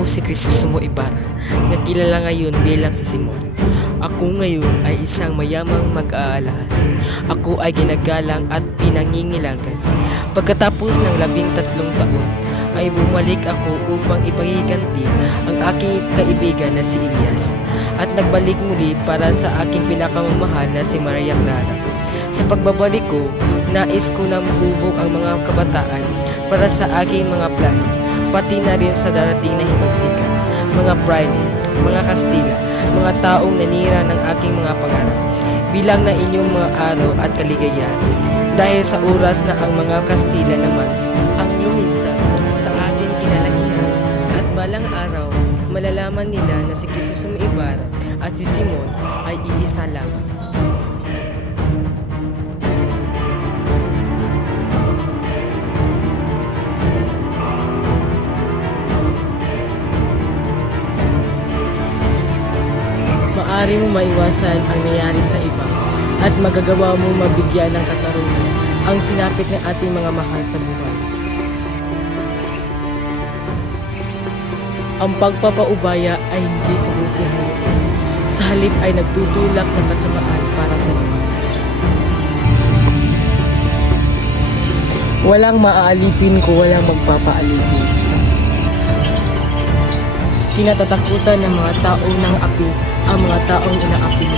Ako si Crisostomo Ibarra, na kilala ngayon bilang si Simon. Ako ngayon ay isang mayamang mag-aalahas. Ako ay ginagalang at pinangingilagan. Pagkatapos ng 13 taon, ay bumalik ako upang ipahiganti ang aking kaibigan na si Elias. At nagbalik muli para sa aking pinakamamahal na si Maria Clara. Sa pagbabalik ko, nais ko na mahubog ang mga kabataan para sa aking mga plano, pati na rin sa darating na himagsikan, mga Praile, mga Kastila, mga taong nanira ng aking mga pangarap, bilang na inyong mga araw at kaligayahan. Dahil sa oras na ang mga Kastila naman ang lumisan sa ating kinalakihan, at balang araw, malalaman nila na si Crisostomo Ibarra at si Simon ay iisa lamang. Maaari mo maiwasan ang nangyari sa iba at magagawa mo mabigyan ng katarungan ang sinapit ng ating mga mahal sa buhay. Ang pagpapaubaya ay hindi kabutihan. Sa halip ay nagtutulak ng kasamaan para sa iba. Walang maaalipin kung walang magpapaalipin. Kinatatakutan ng mga taong nang api ang mga taong inaapi.